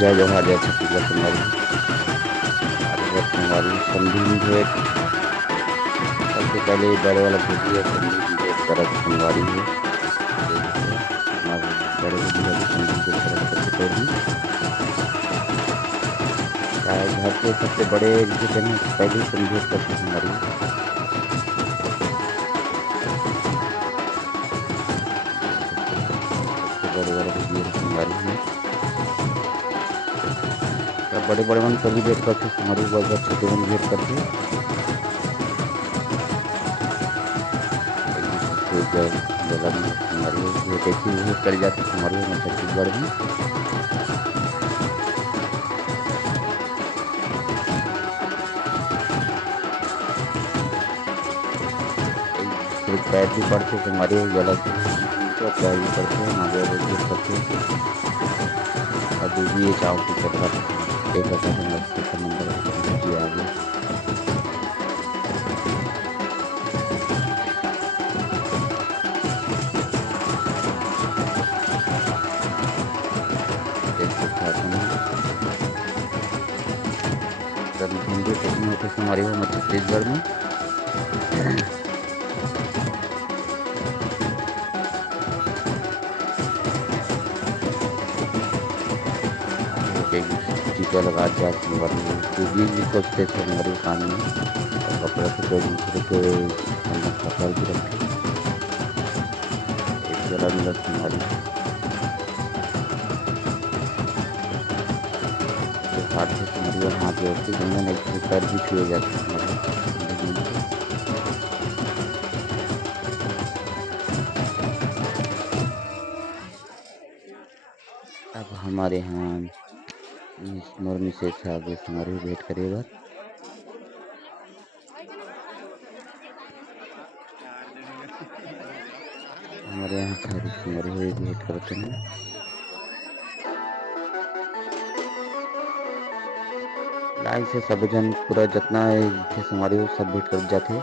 जय जोहार जय छत्तीसगढ़ संगवारी आदिवासी संगवारी संधि भेंट सबसे पहले बड़े वाला भोजी है संधि भेंट करत संगवारी है देखिए हमारे बड़े भोजी है संधि भेंट करत सबसे पहले चाहे घर के सबसे बड़े जिसे कहना पहले संधि भेंट करते संगवारी देख सकते हैं सबसे बड़े वाला भोजी है संगवारी है सब बड़े बड़े मन सभी भेंट करते संगवारी बहुत छोटे मन भेंट करते देख सकते जगह में हमारी भेंट ऐसी भेंट करी जाती है हमारे में छत्तीसगढ़ में एक पैर भी पड़ते हमारे गलत पैर भी पड़ते हैं आगे भेंट करते हैं और दूसरी ये चाव की कटवा एक समंदर जी आगे हिंदी टेक्निक होते हमारे वो छत्तीसगढ़ में टीका लगा जाती भी खोजते थे हमारे कान में और कपड़ा से कोई दूसरे के कपड़ा भी रखे एक जगह मिला हमारी हाथ से हमारी हाथ जोड़ती जिनमें एक पैर भी छुए जाते हैं हमारे अब हमारे यहाँ मुर्मी से आगे हमारी वेट करेगा हमारे यहाँ खारी हमारी हुई वेट करते हैं लाइन से सब जन पूरा जितना थे हमारे सब भेंट कर जाते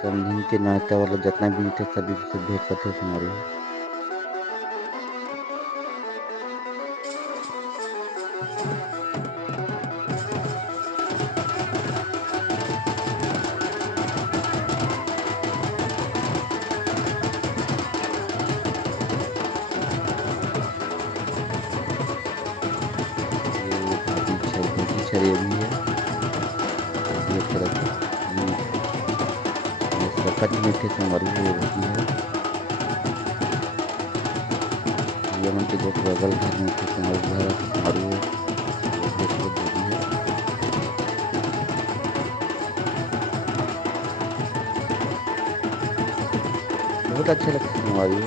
समझी के नाता वाला जितना भी थे सभी से भेंट करते हमारे भी है सकट मीठे से मरी हुई होती है ये मन के जो बगल घर में थे मरी हुई है बहुत अच्छे लगते हैं हमारी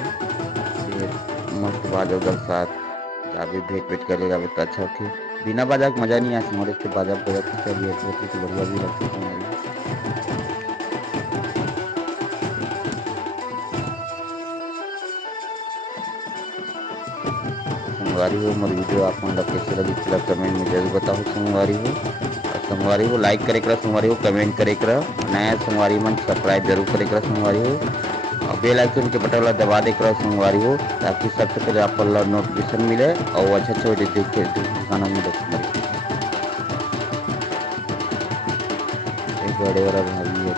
मस्त बाजा के साथ अभी भेंट करेगा तो अच्छा होती है बिना बाजा का मजा नहीं आया हमारे से बाजा बजाते चलिए तो बढ़िया भी लगती है संगवारी हो मेरी वीडियो आप लोग कैसे लगी फिलहाल कमेंट में जरूर बताओ संगवारी हो और संगवारी हो लाइक करे करा संगवारी हो कमेंट करे करा नया संगवारी मन सब्सक्राइब जरूर करे करा संगवारी हो और बेल आइकन के बटन वाला दबा दे करा संगवारी हो ताकि सबसे पहले आपको नोटिफिकेशन मिले और अच्छा अच्छा वीडियो देख के गाना मिले एक बड़े वाला भाभी है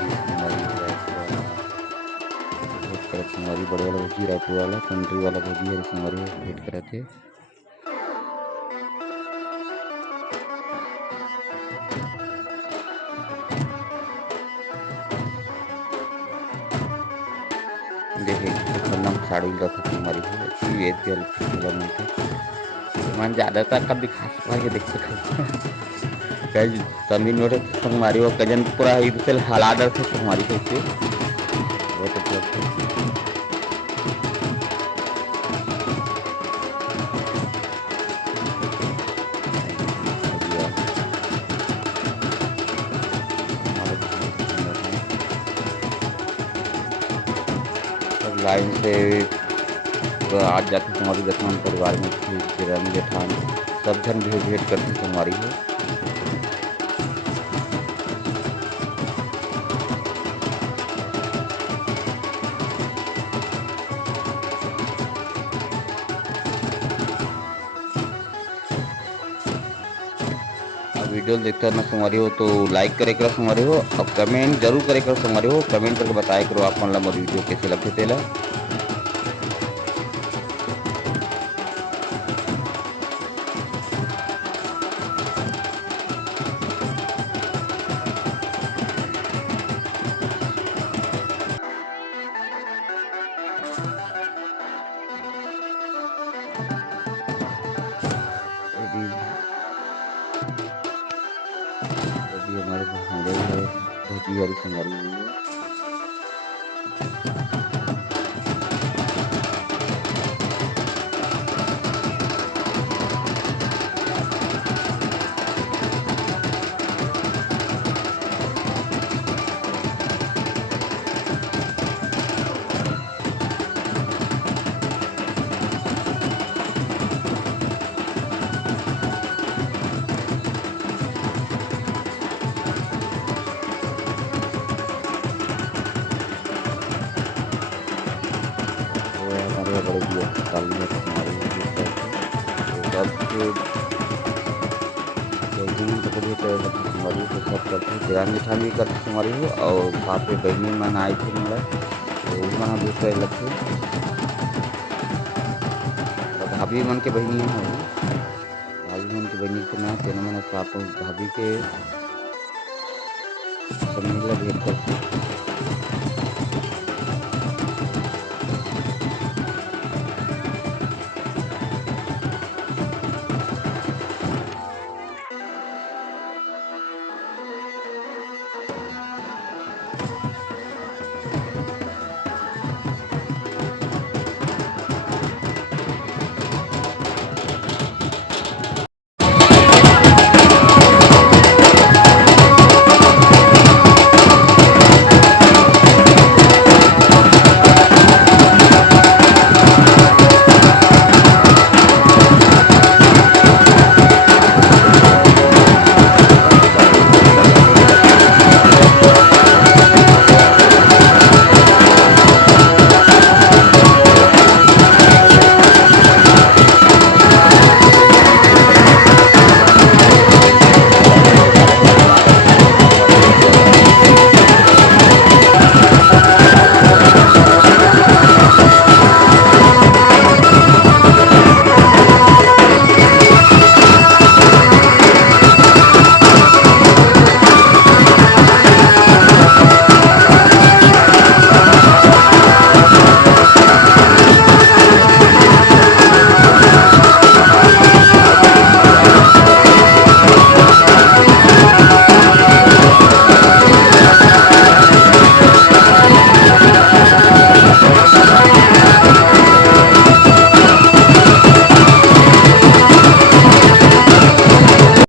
संगवारी बड़े वाला भोजी रायपुर वाला कंट्री वाला भोजी है संगवारी भेंट करे थे देखिए साड़ी रखी हमारी ये मन ज़्यादातर कभी खास भाई देख सकते समी नोट हमारी वो कजन पूरा इधर हला डर थे हमारी कैसे बहुत अच्छा लाइन से आज जाते हमारी जतमान परिवार में किरण जेठान सब जन भेंट करते थे हमारी है वीडियो देखते ना संगवारी हो तो लाइक करे करा संगवारी हो और कमेंट जरूर करे करा संगवारी हो। कमेंट करके बताए करो आप मन ला मोर वीडियो कैसे लगथे तेला। यदि यदि हमारे भांजे है धोती वाली संगवारी हुई है। हमारे बड़े भी अस्पताल में हमारे तो सब पकड़िए तो हमारी तो सब करते तिरान जेठान भी करते हमारी हो और वहाँ पे बहनी मन आई थी मेरा तो वो मन दूसरे लगे भाभी मन के बहनी है भाभी मन की बहनी के ना तेना मन साथ भाभी के सम्मिला भेंट करते।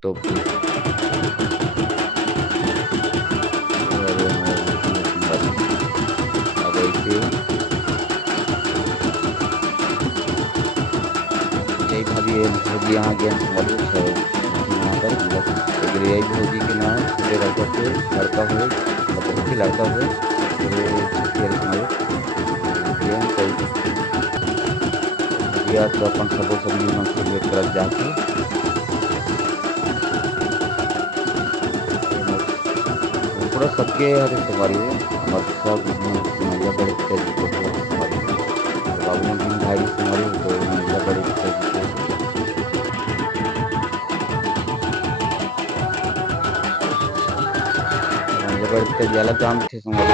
तो अब ऐसे यही भाभी यहाँ गया मधु है यहाँ पर मतलब यही भौजी के नाम छोटे लड़का से लड़का हुए मतलब कि लड़का हुए तो अपन सबो सब मन से वेट कर जाके पूरा सबके हर सवारी हो हमारे सब महिला बड़े पिताजी को सवारी हो बाबू दिन भाई सवारी हो तो महिला बड़े पिताजी को महिला बड़े पिताजी अलग काम थे सवारी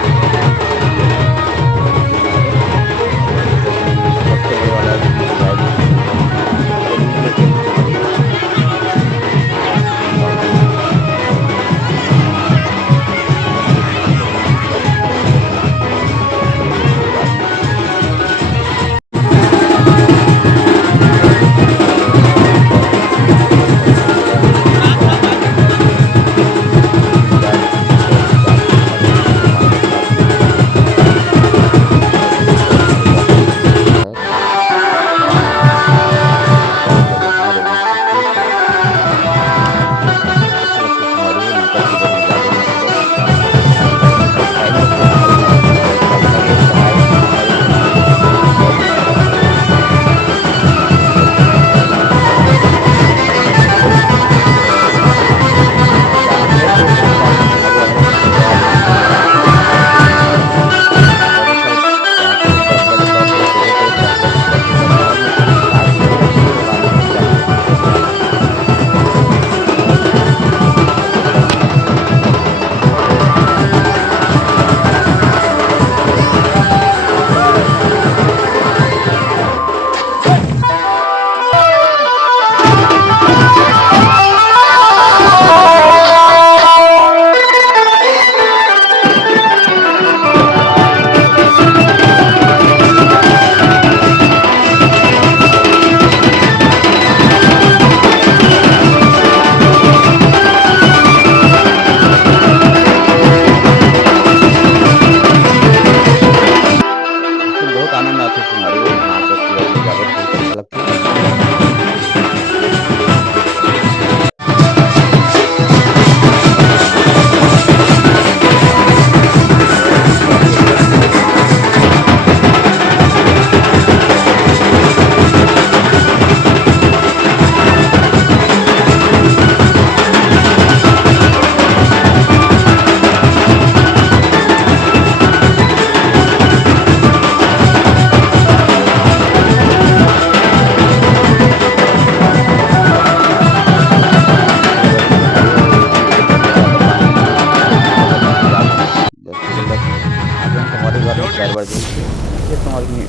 जबरदस्त है। ये संगवारी